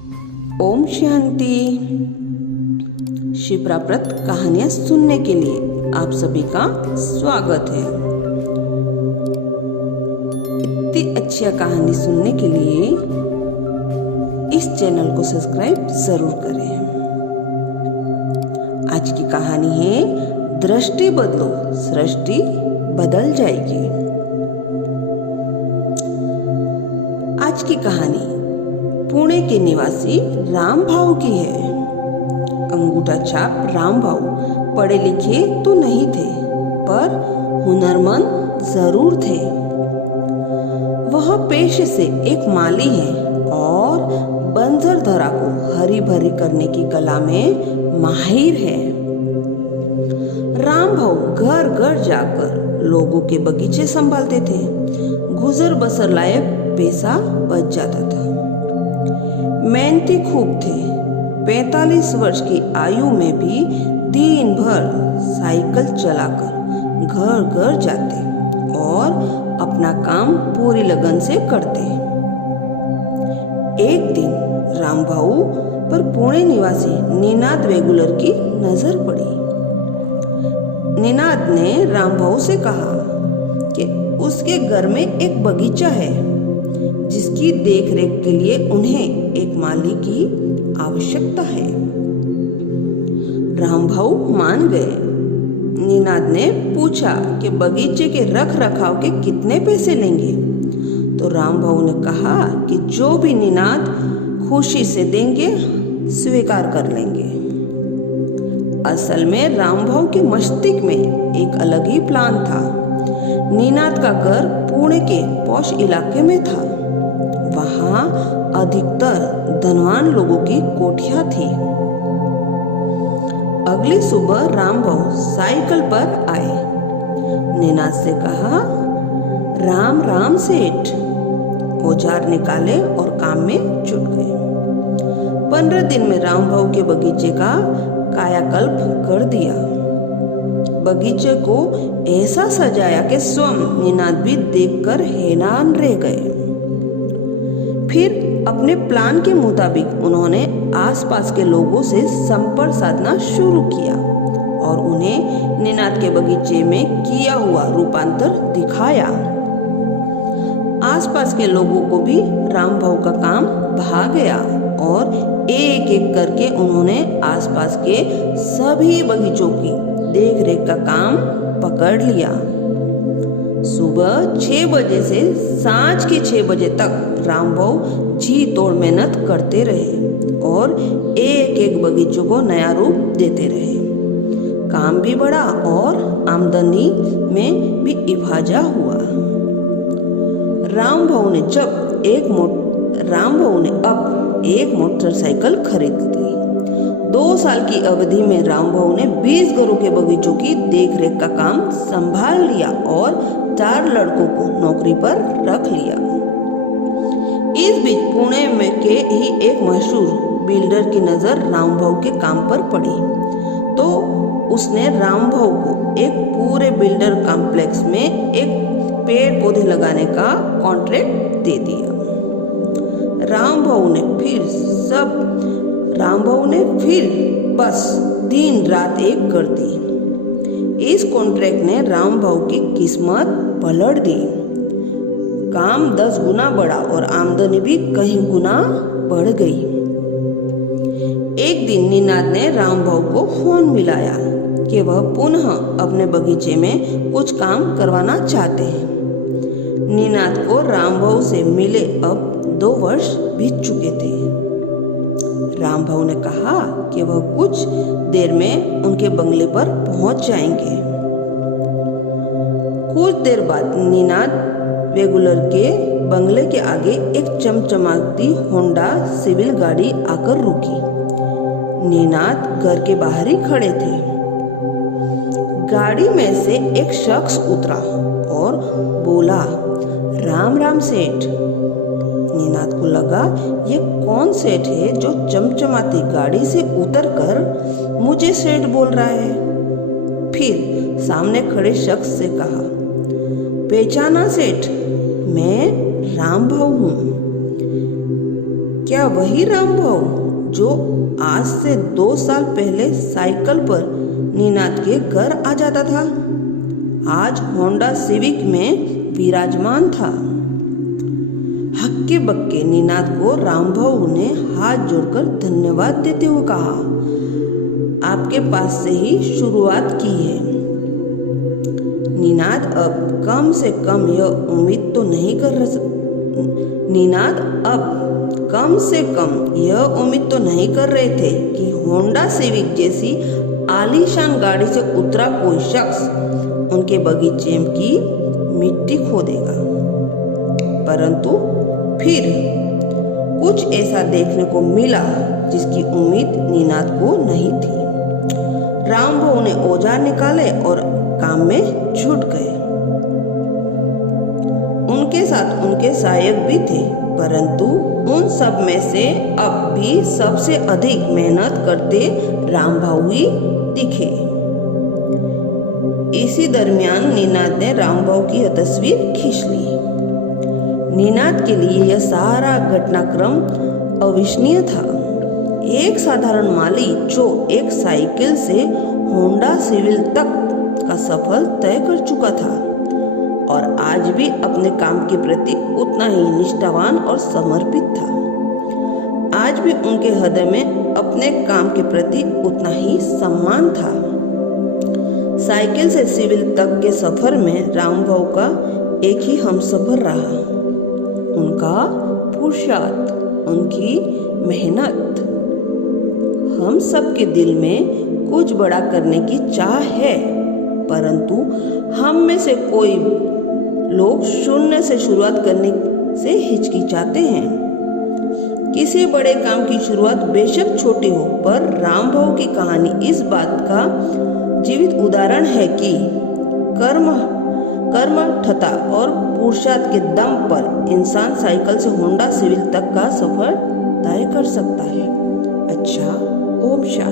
ओम शांति। शिप्राप्रत कहानियां सुनने के लिए आप सभी का स्वागत है। इतनी अच्छी कहानी सुनने के लिए इस चैनल को सब्सक्राइब जरूर करें। आज की कहानी है दृष्टि बदलो, सृष्टि बदल जाएगी। आज की कहानी पुणे के निवासी रामभाऊ की है। अंगूठा छाप रामभाऊ पढ़े लिखे तो नहीं थे, पर हुनरमंद जरूर थे। वह पेशे से एक माली है और बंजर धरा को हरी भरी करने की कला में माहिर है। रामभाऊ घर घर जाकर लोगों के बगीचे संभालते थे। गुजर बसर लायक पैसा बच जाता था। मेहनती खूब थे। 45 वर्ष की आयु में भी दिन भर साइकिल चलाकर घर घर जाते और अपना काम पूरी लगन से करते। एक दिन रामभाऊ पर पुणे निवासी निनाद वेगुलर की नजर पड़ी। निनाद ने रामभाऊ से कहा कि उसके घर में एक बगीचा है जिसकी देखरेख के लिए उन्हें एक माली की आवश्यकता है। रामभाऊ मान गए। निनाद ने पूछा कि बगीचे के रख रखाव के कितने पैसे लेंगे, तो रामभाऊ ने कहा कि जो भी निनाद खुशी से देंगे स्वीकार कर लेंगे। असल में रामभाऊ के मस्तिष्क में एक अलग ही प्लान था। निनाद का घर पुणे के पॉश इलाके में था। वहां अधिकतर धनवान लोगों की कोठियां थी। अगली सुबह रामभाऊ साइकिल पर आए। निनाद से कहा, राम राम सेठ। औजार निकाले और काम में जुट गए। 15 दिन में रामभाऊ के बगीचे का कायाकल्प कर दिया। बगीचे को ऐसा सजाया कि स्वयं निनाद भी देखकर हैरान रह गए। फिर अपने प्लान के मुताबिक उन्होंने आसपास के लोगों से संपर्क साधना शुरू किया और उन्हें निनाद के बगीचे में किया हुआ रूपांतर दिखाया। आसपास के लोगों को भी रामभाऊ का काम भा गया और एक एक करके उन्होंने आसपास के सभी बगीचों की देखरेख का काम पकड़ लिया। सुबह 6 बजे से सांझ के 6 बजे तक रामभाऊ जी तोड़ मेहनत करते रहे और एक एक बगीचों को नया रूप देते रहे। काम भी बढ़ा और आमदनी में भी इजाफा हुआ। रामभाऊ ने अब एक मोटरसाइकिल खरीद ली। 2 साल की अवधि में रामभाऊ ने 20 घरों के बगीचों की देखरेख का काम संभाल लिया और 4 लड़कों को नौकरी पर रख लिया। इस बीच पुणे में के ही एक मशहूर बिल्डर की नजर रामभाऊ के काम पर पड़ी, तो उसने रामभाऊ को एक पूरे बिल्डर कॉम्प्लेक्स में एक पेड़ पौधे लगाने का कॉन्ट्रैक्ट दे दिया। रामभाऊ ने फिर बस दिन रात एक कर दी। इस कॉन्ट्रैक्ट ने रामभाऊ की किस्मत पलट दी। काम 10 गुना बढ़ा और आमदनी भी कई गुना बढ़ गई। एक दिन निनाद ने रामभाऊ को फोन मिलाया कि वह पुनः अपने बगीचे में कुछ काम करवाना चाहते हैं। निनाद को रामभाऊ से मिले अब 2 वर्ष बीत चुके थे। रामभाऊ ने कहा कि वह कुछ देर में उनके बंगले पर पहुंच जाएंगे। कुछ देर बाद निनाद वेगुलर के बंगले के आगे एक चमचमाती होंडा सिविल गाड़ी आकर रुकी। निनाद घर के बाहर ही खड़े थे। गाड़ी में से एक शख्स उतरा और बोला, राम राम सेठ। निनाद को लगा ये कौन सेठ है जो चमचमाती गाड़ी से उतरकर मुझे सेठ बोल रहा है। फिर सामने खड़े शख्स से कहा, पहचाना सेठ, मैं रामभाऊ हूँ। क्या वही रामभाऊ जो आज से 2 साल पहले साइकिल पर निनाद के घर आ जाता था, आज होंडा सिविक में विराजमान था? हक्के बक्के निनाद को रामभाऊ ने हाथ जोड़कर धन्यवाद देते हुए कहा, आपके पास से ही शुरुआत की है। निनाद अब कम से कम यह उम्मीद तो नहीं कर रहे थे कि होंडा सिविक जैसी आलीशान गाड़ी से उतरा कोई शख्स उनके बगीचे की मिट्टी खोदेगा। परंतु फिर कुछ ऐसा देखने को मिला जिसकी उम्मीद निनाद को नहीं थी। रामभाऊ ने औजार निकाले और काम में जुट गए। उनके साथ उनके सहायक भी थे, परंतु उन सब में से अब भी सबसे अधिक मेहनत करते रामभाऊ ही दिखे। इसी दरमियान निनाद ने रामभाऊ की यह तस्वीर खींच ली। निनाद के लिए यह सारा घटनाक्रम अविश्वसनीय था। एक साधारण माली जो एक साइकिल से होंडा सिविक तक का सफर तय कर चुका था और आज भी अपने काम के प्रति उतना ही निष्ठावान और समर्पित था। आज भी उनके हृदय में अपने काम के प्रति उतना ही सम्मान था। साइकिल से सिविल तक के सफर में रामभाऊ का एक ही हमसफर रहा, उनका पुरुषार्थ, उनकी मेहनत। हम सबके दिल में कुछ बड़ा करने की चाह है, परंतु हम में से कोई लोग शून्य से शुरुआत करने से हिचकिचाते हैं। किसी बड़े काम की शुरुआत बेशक छोटी हो, पर रामभाऊ की कहानी इस बात का जीवित उदाहरण है कि कर्मठता और पुरुषार्थ के दम पर इंसान साइकिल से होंडा सिविक तक का सफर तय कर सकता है। अच्छा, ओम शांति।